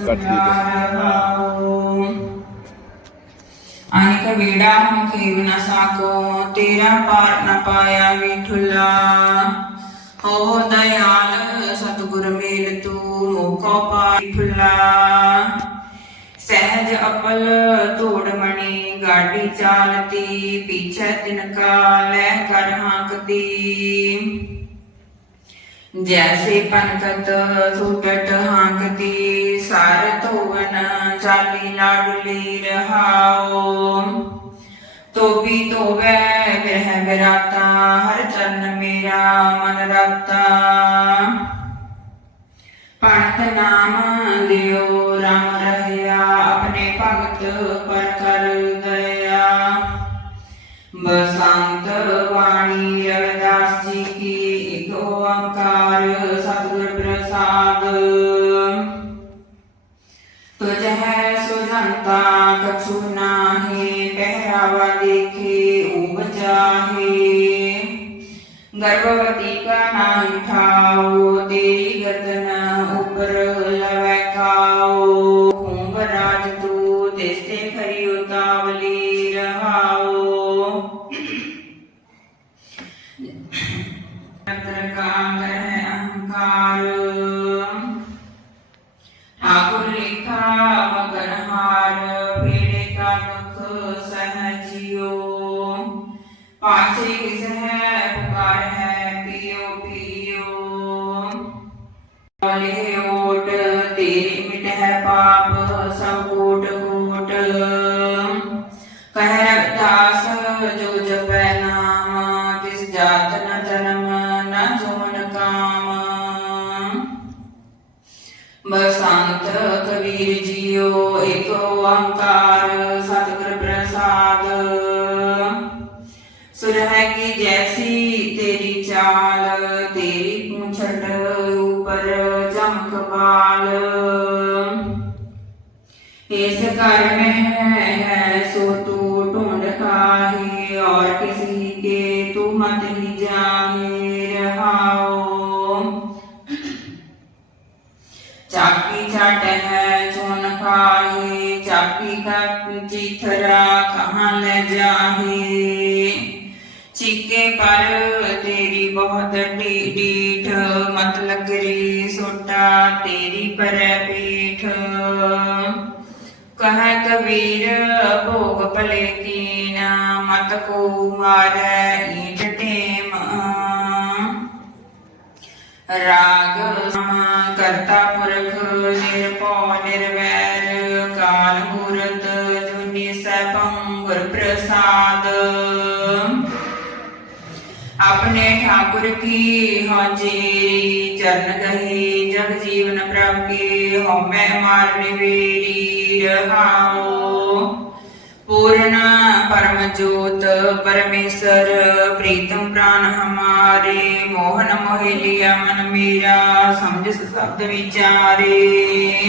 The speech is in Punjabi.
ਘੱਟ ਹੀ ਅਨੇਕ ਵੇੜਾ ਹਮ ਖੇਵ ਨ ਸਾਕੋ, ਤੇਰਾ ਪਾਰ ਨ ਪਾਇਆ ਵਿਠੁਲਾ ਹੋ ਦਇਆਲ, ਸਤਿਗੁਰ ਮੇਲ ਤੂੰ, ਮੋਕੋ ਪਾਈ ਫੁੱਲਾ ਸਹਿਜ ਅਪਲ, ਧੂੜ ਮਣੀ, ਗਾਡੀ ਚਾਲਤੀ, ਪੀਛੇ ਤਿਨ ਕਾ ਲੈ ਕਰ ਹਾਂਕਦੀ ਚਾਲੀ ਲਾਡਲੀ ਰਹਾਓ ਤੋਬੀ ਤੋਵੈ ਵਿਰਹ ਵਿਰਾਤਾ ਹਰ ਚਰਨ ਮੇਰਾ ਮਨ ਰਤਾ। ਪਣਤ ਨਾਮ ਲਿਓ, ਰਾਮ ਰਹਿਆ ਆਪਣੇ ਭਗਤ ਪਰ ਹੈ ਸੁਜੰਤਾ ਕਛੂ ਨਾਹੀ, ਪਹਿਰਾਵਾ ਦੇਖੇ, ਊਬ ਜਾਹੇ। ਗਰਭਵਤੀ ਕਾ ਨਾਮ ਠਾਓ, ਤੇਰੀ ਗਰਦਨ ਉਪਰ ਲਵੈ ਕਾਓ। ਕੁੰਭ ਰਾਜ ਤੂ ਤਿਸਤੇ ਖਰੀ ਉਤਾਵਲੀ ਰਹਾਓ। ਮੁਖ ਸਹਜਿਓ। ਪਾਛੇ ਕਿਸ ਹੈ ਪੁਕਾਰ ਹੈ ਪਿਓ ਪਿਓ। ਬੋਲੇ ਓਟ, ਤੇਰੀ ਮਿਟ ਹੈ ਪਾਪ, ਸਭ ਕੋਟ ਕੋਟ। ਕਹਿ ਰਵਿਦਾਸ, ਜੋ ਜਪੈ ਨਾਮ ਤਿਸ ਜਾਤ ਨ ਜਨਮ, ਨ ਜੋਨ ਕਾਮ। ਬਸੰਤ ਕਬੀਰ ਜੀਓ, ਏਕੋ ਅੰਕ पर चंपपाल इस घर है, है सो तू ढूंढ खाही और किसी के तू मत ही चाकी चाट है चुन खाही चाकी का चिथरा कहाँ ले जाही? चिके पर तेरी बहुत डी ਸੁਣਤਾ ਤੇਰੀ ਪਰੈ ਪੀਠ ਕਹੈ ਕਬੀਰ, ਭੋਗ ਭਲੇ ਕੀਨਾ, ਮਤ ਕੋ ਮਾਰੈ ਈਟ ਟੇਮ। ਰਾਗ ਸਮਾ ਕਰਤਾ ਪੁਰਖ, ਨਿਰਭਉ ਨਿਰਵੈਰ। ਕਾਲ ਮੂਰਤ ਜੁਨੀ ਸੈਭੰ ਗੁਰ ਪ੍ਰਸਾਦ। ਆਪਣੇ ਠਾਕੁਰ ਕੀ ਹਾਜ਼ਰੀ ਚਰਨ ਗਹੀ। ਜਗ ਜੀਵਨ ਪ੍ਰਭ ਕੇ ਹਉਮੈ ਮਾਰ ਨਿਵੇਰੀ ਰਹਾਉ। ਪੂਰਨ ਪਰਮ ਜੋਤ ਪਰਮੇਸ਼ਰ, ਪ੍ਰੀਤਮ ਪ੍ਰਾਨ ਹਮਾਰੇ, ਮੋਹਨ ਮੋਹਿ ਲਿਆ ਮਨ ਮੇਰਾ, ਸਮਝ ਸਬਦ ਵਿਚਾਰੇ।